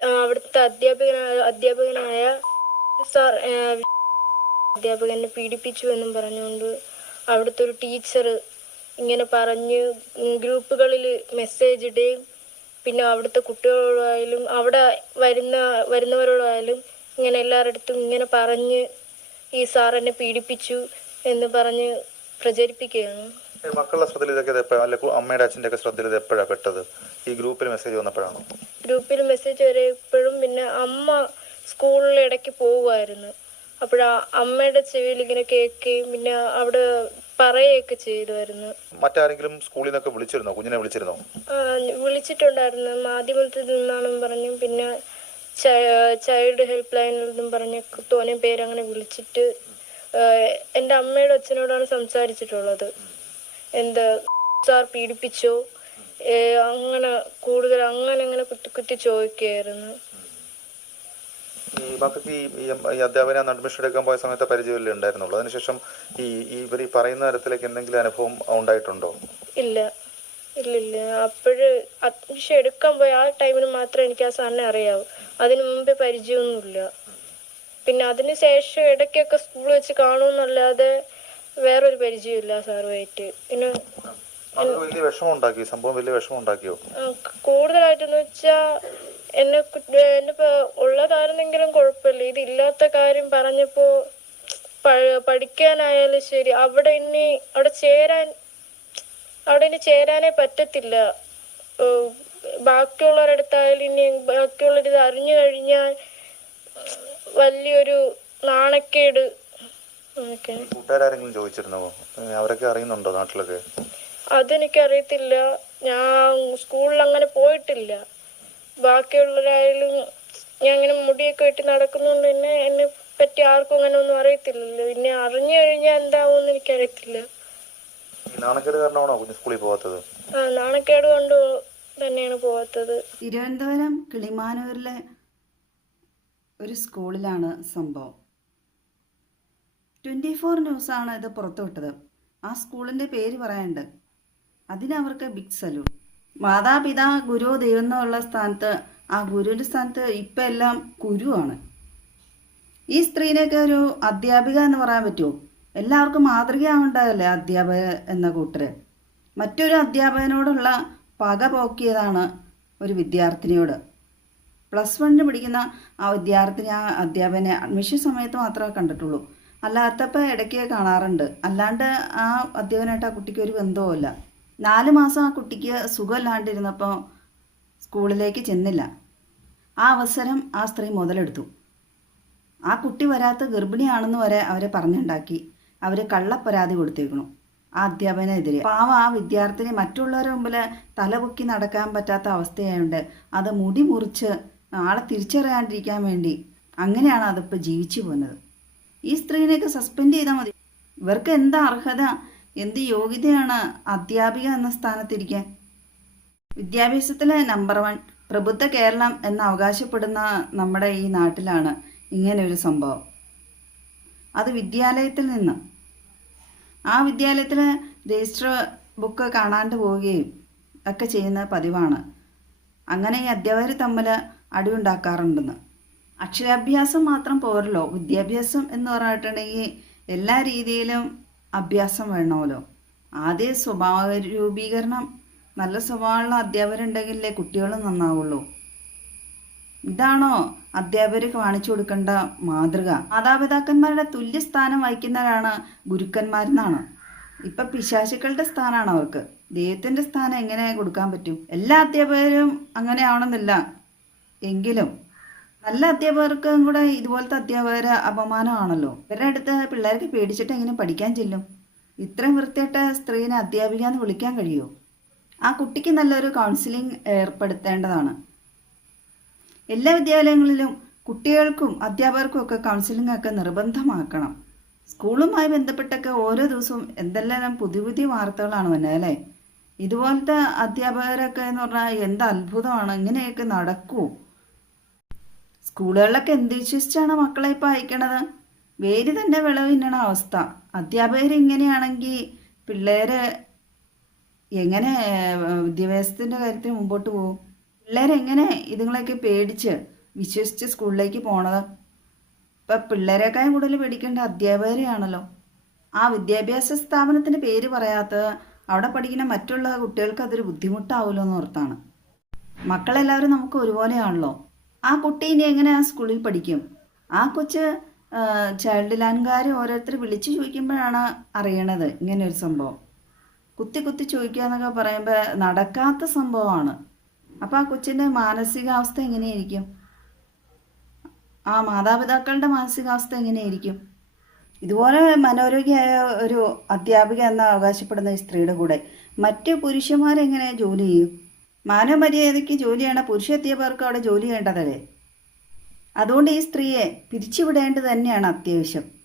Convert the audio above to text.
അവിടുത്തെ അധ്യാപകനായ അധ്യാപകനായ സാർ അധ്യാപകനെ പീഡിപ്പിച്ചു എന്നും പറഞ്ഞുകൊണ്ട് അവിടുത്തെ ഒരു ടീച്ചർ ഇങ്ങനെ പറഞ്ഞ് ഗ്രൂപ്പുകളിൽ മെസ്സേജ് ഇടുകയും പിന്നെ അവിടുത്തെ കുട്ടികളോടായാലും അവിടെ വരുന്ന വരുന്നവരോടായാലും ഇങ്ങനെ എല്ലാവരുടെ ഇങ്ങനെ പറഞ്ഞ് ഈ സാർ എന്നെ പീഡിപ്പിച്ചു എന്ന് പറഞ്ഞ് പ്രചരിപ്പിക്കുകയാണ്. മക്കളുടെ ശ്രദ്ധയിൽ ഇതൊക്കെ എപ്പോഴാണ് അല്ലെ അമ്മയുടെ അച്ഛന്റെ ഒക്കെ ശ്രദ്ധയിൽ ഇത് എപ്പോഴാണ് പെട്ടത്? ഈ ഗ്രൂപ്പിൽ മെസ്സേജ് വന്നപ്പോഴാണോ? ഗ്രൂപ്പിൽ മെസ്സേജ് വരെ എപ്പോഴും പിന്നെ അമ്മ സ്കൂളിൽ ഇടയ്ക്ക് പോവുമായിരുന്നു. അപ്പോഴാ അമ്മയുടെ ചെവിയിൽ ഇങ്ങനെ കേൾക്കുകയും പിന്നെ അവിടെ പറയുകയൊക്കെ ചെയ്തുമായിരുന്നു. മറ്റാരെങ്കിലും സ്കൂളിൽ നിന്നൊക്കെ വിളിച്ചിരുന്നോ? കുഞ്ഞിനെ വിളിച്ചിരുന്നോ? ആ, വിളിച്ചിട്ടുണ്ടായിരുന്നു. മാധ്യമത്തിൽ നിന്നാണെന്ന് പറഞ്ഞു പിന്നെ ചൈ- ചൈൽഡ് ഹെൽപ്പ് ലൈനിൽ നിന്നും പറഞ്ഞ തോനെ പേരങ്ങനെ വിളിച്ചിട്ട് ആ, എന്റെ അമ്മയുടെ അച്ഛനോടാണ് സംസാരിച്ചിട്ടുള്ളത്. എന്താ സാർ പീഡിപ്പിച്ചോ? അങ്ങനെ കൂടുതൽ അങ്ങനെ അങ്ങനെ കുത്തി കുത്തി ചോദിക്കുകയായിരുന്നു. ഈ ബാക്കി ഈ അധ്യാപന അഡ്മിഷൻ എടുക്കാൻ പോയ സമയത്ത് പരിചയമല്ലേ ഉണ്ടായിരുന്നുള്ളൂ? അതിനുശേഷം ഈ ഈ ഇവർ ഈ പറയുന്ന തരത്തിലേക്ക് എന്തെങ്കിലും അനുഭവം ഉണ്ടായിട്ടുണ്ടോ? ഇല്ല. ഇല്ലില്ല അപ്പോഴ് അഡ്മിഷൻ എടുക്കാൻ പോയ ആ ടൈമിന് മാത്രമേ എനിക്ക് ആ സാറിനെ അറിയാവൂ. അതിനു മുമ്പേ പരിചയമൊന്നുമില്ല. പിന്നെ അതിന് ശേഷം ഇടയ്ക്കൊക്കെ സ്കൂൾ വെച്ച് കാണുമെന്നല്ലാതെ വേറൊരു പരിചയമില്ല സാറുമായിട്ട്. പിന്നെ അത് വലിയ വിഷമം ഉണ്ടാക്കി സംഭവം വലിയ വിഷമം ഉണ്ടാക്കിയോ കൂടുതലായിട്ടെന്ന് വെച്ചാൽ എന്നെ എന്നെ ഉള്ളതായിരുന്നെങ്കിലും കുഴപ്പമില്ല. ഇതില്ലാത്ത കാര്യം പറഞ്ഞപ്പോ പഠിക്കാനായാലും ശരി അവിടെ ഇനി അവിടെ ചേരാൻ അവിടെ ഇനി ചേരാനേ പറ്റത്തില്ല. ബാക്കിയുള്ളവരടുത്തായാലും ബാക്കിയുള്ളവരുടെ അടുത്തായാലും ഇനി ബാക്കിയുള്ളവരിത് അറിഞ്ഞു കഴിഞ്ഞാൽ വലിയൊരു നാണക്കേട് കൂട്ടുകാരെങ്കിലും ചോദിച്ചിരുന്നോ? അവരൊക്കെ അറിയുന്നുണ്ടോ നാട്ടിലൊക്കെ? അതെനിക്കറിയത്തില്ല. ഞാൻ സ്കൂളിൽ അങ്ങനെ പോയിട്ടില്ല. ബാക്കിയുള്ളവരായാലും ഞാൻ അങ്ങനെ മുടിയൊക്കെ വെട്ടി നടക്കുന്നതുകൊണ്ട് തന്നെ എന്നെ പറ്റി ആർക്കും അങ്ങനെ ഒന്നും അറിയത്തില്ലല്ലോ. പിന്നെ അറിഞ്ഞു കഴിഞ്ഞാൽ എന്താവും എനിക്കറിയത്തില്ല. നാണക്കേട് കാരണമാണോ കുഞ്ഞ് സ്കൂളിൽ പോകാത്തത് ആ നാണക്കേട് കൊണ്ട് തന്നെയാണ് പോവാത്തത്. തിരുവനന്തപുരം കിളിമാനൂരിലെ ഒരു സ്കൂളിലാണ് സംഭവം. ട്വന്റി ഫോർ ന്യൂസാണ് ഇത് പുറത്തുവിട്ടത്. ആ സ്കൂളിന്റെ പേര് പറയാനുണ്ട്. അതിനവർക്ക് ബിഗ് സല്യൂട്ട്. മാതാപിതാ ഗുരു ദൈവം എന്നുള്ള സ്ഥാനത്ത് ആ ഗുരുവിന്റെ സ്ഥാനത്ത് ഇപ്പം എല്ലാം ഗുരുവാണ് ഈ സ്ത്രീനെയൊക്കെ ഒരു അധ്യാപിക എന്ന് പറയാൻ പറ്റുമോ? എല്ലാവർക്കും മാതൃകയാവേണ്ടതല്ലേ അധ്യാപക എന്ന കൂട്ടര്? മറ്റൊരു അധ്യാപകനോടുള്ള പക പോക്കിയതാണ് ഒരു വിദ്യാർത്ഥിനിയോട്. പ്ലസ് വണ്ണിന് പഠിക്കുന്ന ആ വിദ്യാർത്ഥിനി ആ അധ്യാപകനെ അഡ്മിഷൻ സമയത്ത് മാത്രമേ കണ്ടിട്ടുള്ളൂ. അല്ലാത്തപ്പോൾ ഇടയ്ക്ക് കാണാറുണ്ട്. അല്ലാണ്ട് ആ അധ്യാപനമായിട്ട് ആ കുട്ടിക്ക് ഒരു ബന്ധവുമില്ല. നാല് മാസം ആ കുട്ടിക്ക് സുഖമില്ലാണ്ടിരുന്നപ്പോൾ സ്കൂളിലേക്ക് ചെന്നില്ല. ആ അവസരം ആ സ്ത്രീ മുതലെടുത്തു. ആ കുട്ടി വരാത്ത ഗർഭിണിയാണെന്ന് വരെ അവരെ പറഞ്ഞുണ്ടാക്കി. അവർ കള്ളപ്പരാതി കൊടുത്തേക്കണു ആ അധ്യാപനെതിരെ പാവം ആ വിദ്യാർത്ഥിനി മറ്റുള്ളവരുടെ മുമ്പിൽ തലപൊക്കി നടക്കാൻ പറ്റാത്ത അവസ്ഥയായതുകൊണ്ട് അത് മുടി മുറിച്ച് ആളെ തിരിച്ചറിയാണ്ടിരിക്കാൻ വേണ്ടി അങ്ങനെയാണ് അതിപ്പോൾ ജീവിച്ചു പോകുന്നത്. ഈ സ്ത്രീനെയൊക്കെ സസ്പെൻഡ് ചെയ്താൽ മതി. ഇവർക്ക് എന്താ അർഹത? എന്ത് യോഗ്യതയാണ് അധ്യാപിക എന്ന സ്ഥാനത്തിരിക്കാൻ? വിദ്യാഭ്യാസത്തിലെ നമ്പർ വൺ പ്രബുദ്ധ കേരളം എന്ന് അവകാശപ്പെടുന്ന നമ്മുടെ ഈ നാട്ടിലാണ് ഇങ്ങനെ ഒരു സംഭവം. അത് വിദ്യാലയത്തിൽ നിന്ന്. ആ വിദ്യാലയത്തിൽ രജിസ്റ്റർ ബുക്ക് കാണാണ്ട് പോവുകയും ഒക്കെ ചെയ്യുന്ന പതിവാണ്. അങ്ങനെ ഈ അധ്യാപകർ തമ്മിൽ അടിയുണ്ടാക്കാറുണ്ടെന്ന്. അക്ഷരാഭ്യാസം മാത്രം പോരല്ലോ. വിദ്യാഭ്യാസം എന്ന് പറഞ്ഞിട്ടുണ്ടെങ്കിൽ എല്ലാ രീതിയിലും അഭ്യാസം വേണമല്ലോ. ആദ്യ സ്വഭാവ രൂപീകരണം നല്ല സ്വഭാവമുള്ള അധ്യാപകരുണ്ടെങ്കിലേ കുട്ടികളും നന്നാവുള്ളൂ. ഇതാണോ അധ്യാപകർ കാണിച്ചു കൊടുക്കേണ്ട മാതൃക? മാതാപിതാക്കന്മാരുടെ തുല്യ സ്ഥാനം വഹിക്കുന്നവരാണ് ഗുരുക്കന്മാരെന്നാണ്. ഇപ്പൊ പിശാചുക്കളുടെ സ്ഥാനമാണ് അവർക്ക്. ദൈവത്തിന്റെ സ്ഥാനം എങ്ങനെ കൊടുക്കാൻ പറ്റും? എല്ലാ അധ്യാപകരും അങ്ങനെ ആവണമെന്നില്ല എങ്കിലും നല്ല അധ്യാപകർക്കും കൂടെ ഇതുപോലത്തെ അധ്യാപകര് അപമാനമാണല്ലോ. ഇവരുടെ അടുത്ത് പിള്ളേർക്ക് പേടിച്ചിട്ട് എങ്ങനെ പഠിക്കാൻ ചെല്ലും? ഇത്രയും വൃത്തിയായിട്ട് സ്ത്രീനെ അധ്യാപിക എന്ന് വിളിക്കാൻ കഴിയുമോ ആ കുട്ടിക്ക് നല്ലൊരു കൗൺസിലിംഗ് ഏർപ്പെടുത്തേണ്ടതാണ്. എല്ലാ വിദ്യാലയങ്ങളിലും കുട്ടികൾക്കും അധ്യാപകർക്കും ഒക്കെ കൗൺസിലിംഗ് ഒക്കെ നിർബന്ധമാക്കണം. സ്കൂളുമായി ബന്ധപ്പെട്ടൊക്കെ ഓരോ ദിവസവും എന്തെല്ലാം പുതിയ പുതിയ വാർത്തകളാണ് വന്നത് അല്ലേ? ഇതുപോലത്തെ അധ്യാപകരൊക്കെ എന്ന് പറഞ്ഞാൽ എന്ത് അത്ഭുതമാണ്. ഇങ്ങനെയൊക്കെ നടക്കൂ സ്കൂളുകളിലൊക്കെ എന്ത് വിശ്വസിച്ചാണ് മക്കളെ ഇപ്പോൾ അയക്കണത്? വേര് തന്നെ വിളവിന്നണ അവസ്ഥ. അധ്യാപകർ ഇങ്ങനെയാണെങ്കിൽ പിള്ളേരെ എങ്ങനെ വിദ്യാഭ്യാസത്തിന്റെ കാര്യത്തിൽ മുമ്പോട്ട് പോകും? പിള്ളേരെങ്ങനെ ഇതുങ്ങളെയൊക്കെ പേടിച്ച് വിശ്വസിച്ച് സ്കൂളിലേക്ക് പോണത്? ഇപ്പം പിള്ളേരെക്കാളും കൂടുതൽ പേടിക്കേണ്ട അധ്യാപകരെയാണല്ലോ. ആ വിദ്യാഭ്യാസ സ്ഥാപനത്തിന്റെ പേര് പറയാത്തത് അവിടെ പഠിക്കുന്ന മറ്റുള്ള കുട്ടികൾക്ക് അതൊരു ബുദ്ധിമുട്ടാവുമല്ലോ എന്ന് ഓർത്താണ്. മക്കളെല്ലാവരും നമുക്ക് ഒരുപോലെയാണല്ലോ. ആ കുട്ടി ഇനി എങ്ങനെ ആ സ്കൂളിൽ പഠിക്കും? ആ കൊച്ച് ചൈൽഡ് ലൈൻകാർ ഓരോരുത്തർ വിളിച്ചു ചോദിക്കുമ്പോഴാണ് അറിയണത് ഇങ്ങനെ ഒരു സംഭവം. കുത്തി കുത്തി ചോദിക്കുക എന്നൊക്കെ പറയുമ്പോൾ നടക്കാത്ത സംഭവമാണ്. അപ്പോൾ ആ കൊച്ചിന്റെ മാനസികാവസ്ഥ എങ്ങനെയായിരിക്കും? ആ മാതാപിതാക്കളുടെ മാനസികാവസ്ഥ എങ്ങനെയായിരിക്കും? ഇതുപോലെ മനോരോഗ്യമായ ഒരു അധ്യാപിക എന്ന് അവകാശപ്പെടുന്ന സ്ത്രീയുടെ കൂടെ മറ്റ് പുരുഷന്മാരെങ്ങനെ ജോലി ചെയ്യും? മാനവമര്യാദയ്ക്ക് ജോലി ചെയ്യണ പുരുഷ അധ്യാപകർക്ക് അവിടെ ജോലി ചെയ്യേണ്ടതല്ലേ? അതുകൊണ്ട് ഈ സ്ത്രീയെ പിരിച്ചുവിടേണ്ടത് തന്നെയാണ് അത്യാവശ്യം.